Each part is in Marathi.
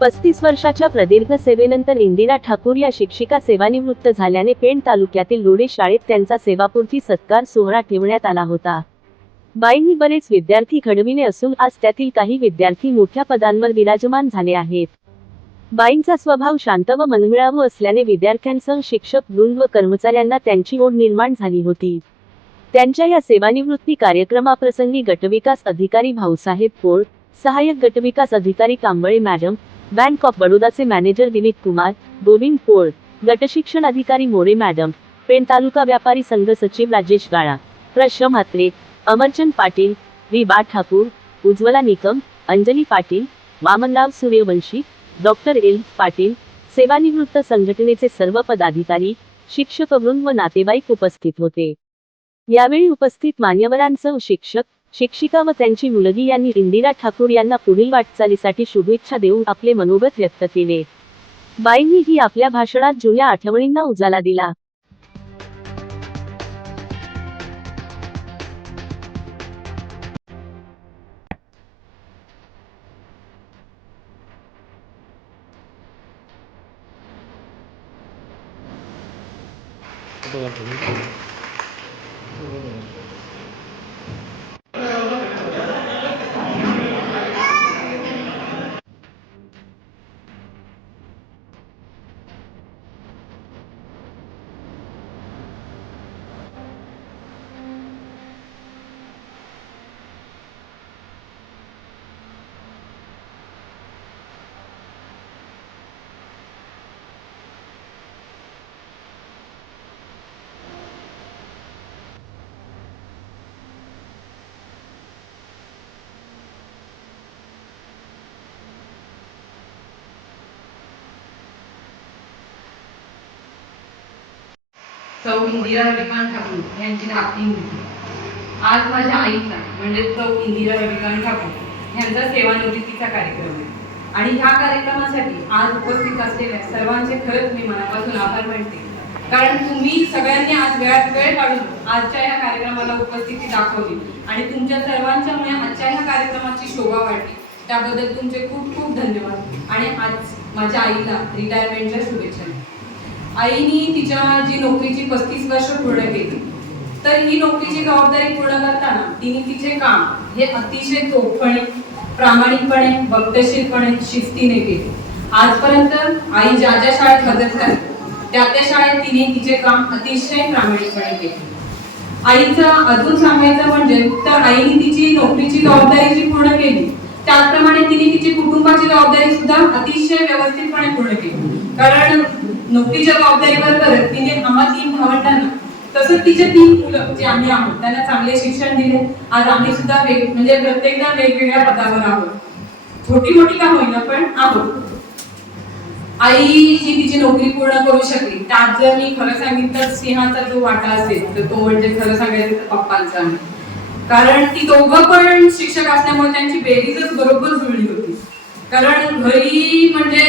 पस्तीस वर्षाच्या प्रदीर्घ सेवेनंतर इंदिरा ठाकूर या शिक्षिका सेवानिवृत्त झाल्याने पेण तालुक्यातील लोडे शाळेत त्यांचा सेवापूर्ती सत्कार सोहळा ठेवण्यात आला होता. बाईंनी बरेच विद्यार्थी घडविले असून आज त्यातील काही विद्यार्थी मोठ्या पदांवर विराजमान झाले आहेत. बाईंचा स्वभाव शांत व मनमिळावू असल्याने विद्यार्थ्यांसह शिक्षक वृंद व कर्मचाऱ्यांना त्यांची ओढ निर्माण झाली होती. त्यांच्या या सेवानिवृत्ती कार्यक्रमाप्रसंगी गटविकास अधिकारी भाऊसाहेब पोळ सहाय्यक गटविकास अधिकारी कांबळे मॅडम बँक ऑफ बडोदाचे मॅनेजर दिलीप कुमार गोविंद पोळ गटशिक्षण अधिकारी मोरे मॅडम पेण तालुका व्यापारी संघ सचिव राजेश गाळा प्रश म्हात्रे अमरचंद पाटील वि बा ठाकूर उज्ज्वला निकम अंजली पाटील वामनराव सूर्यवंशी डॉक्टर एल पाटील सेवानिवृत्त संघटनेचे सर्व पदाधिकारी शिक्षकवृंद व नातेवाईक उपस्थित होते यावेळी उपस्थित मान्यवरांसह शिक्षक शिक्षिका व त्यांची मुलगी यांनी इंदिरा ठाकूर यांना पुढील वाटचालीसाठी शुभेच्छा देऊन आपले मनोगत व्यक्त केले. बाईंनी ही आपल्या भाषणात जुन्या आठवणींना उजाला दिला. सौ इंदिरा रविकांत ठाकूर यांची नातनी होती. आज माझ्या आईचा म्हणजे सौ इंदिरा रविकांत ठाकूर यांचा सेवानिवृत्तीचा कार्यक्रम आहे. आणि ह्या कार्यक्रमासाठी आज उपस्थित असलेल्या सर्वांचे खरंच मी मनापासून आभार मानते. कारण तुम्ही सगळ्यांनी आज वेळात वेळ काढून आजच्या ह्या कार्यक्रमाला उपस्थिती दाखवली आणि तुमच्या सर्वांच्यामुळे आजच्या ह्या कार्यक्रमाची शोभा वाढली. त्याबद्दल तुमचे खूप खूप धन्यवाद. आणि आज माझ्या आईला रिटायरमेंटच्या शुभेच्छा. आईनी तिच्या तिची नोकरीची पस्तीस वर्ष पूर्ण केली. तर ही नोकरीची जबाबदारी पूर्ण करताना तिने तिचे काम हे अतिशय चोखपणे प्रामाणिकपणे वक्तशीरपणे शिस्तीने केले. आजपर्यंत आई ज्या ज्या शाळेत हजर झाली त्या त्या शाळेत तिने तिचे काम अतिशय प्रामाणिकपणे केले. आईचं अजून सांगायचं म्हणजे तर आईने तिची नोकरीची जबाबदारी जी पूर्ण केली त्याचप्रमाणे तिने तिची कुटुंबाची जबाबदारी सुद्धा अतिशय व्यवस्थितपणे पूर्ण केली. कारण नोकरीच्या जबाबदारीवर करत तिने आम्हा तीन भावंडांना तसंच तिचे तीन मुलं जे आम्ही आहोत त्यांना चांगले शिक्षण दिले. आज आम्ही सुद्धा वेग म्हणजे प्रत्येकदा वेगवेगळ्या पदावर आहोत. छोटी मोठी का होईना पण आहोत. आई जी तिची नोकरी पूर्ण करू शकली त्यात जर मी खरं सांगितलं तर सिंहाचा जो वाटा असेल तर तो म्हणजे खरं सांगायचं तर पप्पांचा कारण ती दोघं पण शिक्षक असल्यामुळे त्यांची बेरीजच बरोबर जुळली होती. कारण घरी म्हणजे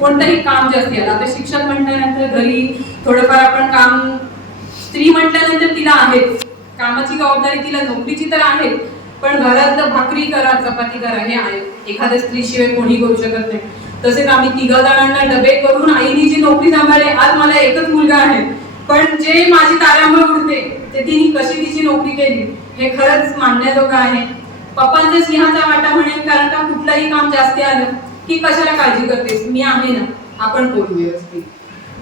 कोणतंही काम जे असेल आता शिक्षक म्हटल्यानंतर घरी थोडंफार आपण काम स्त्री म्हटल्यानंतर तिला आहेच कामाची जबाबदारी तिला नोकरीची तर आहे पण घरात भाकरी करा चपाती करा हे आहे. एखाद्या स्त्रीशिवाय कोणी करू शकत नाही. तसेच आम्ही तिघा जणांना डबे करून आईने जी नोकरी सांभाळली आज मला एकच मुलगा आहे. पण जे माझी तारांबळ उडते ते तिने कशी तिची नोकरी केली हे खरंच मानण्याजोगं आहे. पप्पांचे सिंहाचा वाटा म्हणेल कारण का कुठलंही काम जास्त आलं की कशाला काळजी करतेस? मी आहे ना. आपण करू व्यवस्थित.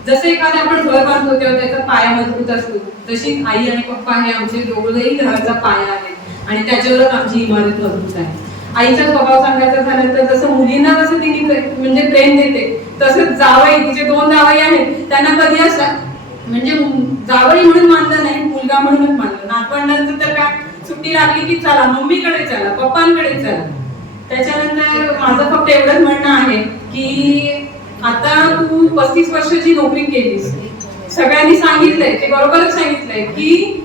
जसं एखादं आपण घर बांधतो तेव्हा त्याचा पाया मजबूत असतो. तशीच आई आणि पप्पा हे आमचे दोघंही घराचा पाया आहे आणि त्याच्यावरच आमची इमारत मजबूत आहे. आईचा स्वभाव सांगायचा झाला तर जसं मुलींना जसं तिने म्हणजे प्रेम देते तसंच जावई तिचे दोन जावई आहेत. त्यांना कधी असं म्हणजे जावई म्हणून मानलं नाही मुलगा म्हणूनच मानलं. नातवंडांचं तर काय सुट्टी लागली की चला मम्मीकडे चला पप्पांकडे चला. त्याच्यानंतर माझं फक्त एवढंच म्हणणं आहे की आता तू पस्तीस वर्षाची नोकरी केलीस. सगळ्यांनी सांगितलंय ते बरोबरच सांगितलंय की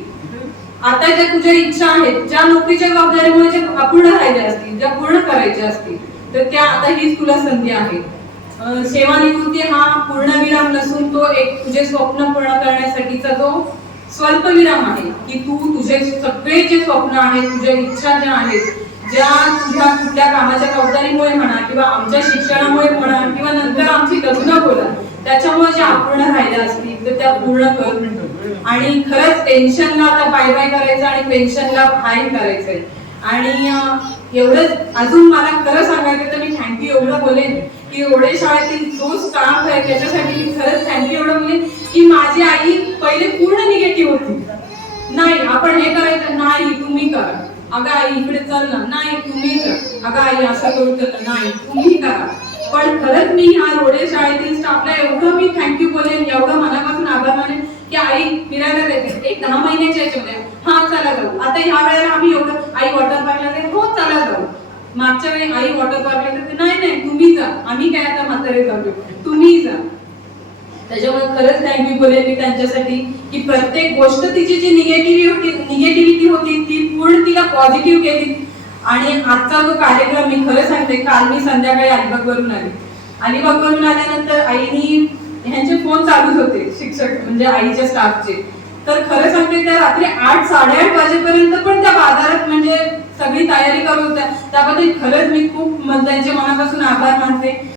आता ज्या तुझ्या इच्छा आहेत ज्या नोकरीच्या जबाबदारीमुळे ज्या अपूर्ण राहिल्या असतील ज्या पूर्ण करायच्या असतील तर त्या आता हीच तुला संधी आहे. सेवानिवृत्ती हा पूर्णविराम नसून तो एक तुझे स्वप्न पूर्ण करण्यासाठीचा जो स्वल्पविराम आहे की तू तुझे सगळे जे स्वप्न आहेत तुझ्या इच्छा ज्या आहेत ज्या तुझ्या कुठल्या कामाच्या जबाबदारीमुळे म्हणा किंवा आमच्या शिक्षणामुळे म्हणा किंवा नंतर आमची लग्न बोला त्याच्यामुळे ज्या अपूर्ण राहिल्या असतील तर त्या पूर्ण कर. आणि खरंच पेन्शनला आता बाय बाय करायचं आणि पेन्शनला हाय करायचंय. आणि एवढंच अजून मला खरं सांगायचं तर मी थँक्यू एवढं बोलेन की एवढे शाळेतील जो स्टाफ आहे त्याच्या आपण हे करायचं नाही तुम्ही करा. अगं आई इकडे चल ना. नाही तुम्ही कर अगं आई असं करू तर नाही. तुम्ही करा. पण खरंच मी ह्या रोडे शाळेतील स्टाफला एवढं मी थँक्यू बोलेन एवढं मनापासून आभार मानेन की आई फिरायला जायचे एक दहा महिन्याच्या याच्यामध्ये. हा चला जाऊ. आता ह्या वेळेला आम्ही एवढं आई वॉटर पार्कला जाईल हो चला जाऊ. मागच्या वेळी आई वॉटर पार्कला जाते नाही नाही तुम्ही जा. आम्ही काय आता म्हातारे जाऊ तुम्ही जा. त्याच्यामुळे खरंच थँक्यू बोले मी त्यांच्यासाठी की प्रत्येक गोष्ट तिची जी निगेटिव्ह होती निगेटिव्हिटी होती ती पूर्ण तिला पॉझिटिव्ह केली. आणि आजचा जो कार्यक्रम मी खरं सांगते काल मी संध्याकाळी अलिबाग वरून आले. अलिबाग वरून आल्यानंतर आईनी ह्यांचे फोन चालूच होते शिक्षक म्हणजे आईच्या स्टाफचे तर खरं सांगते त्या रात्री आठ साडेआठ वाजेपर्यंत पण त्या बाजारात म्हणजे सगळी तयारी करत होत्या. त्याबद्दल खरंच मी खूप मन- त्यांचे मनापासून आभार मानते.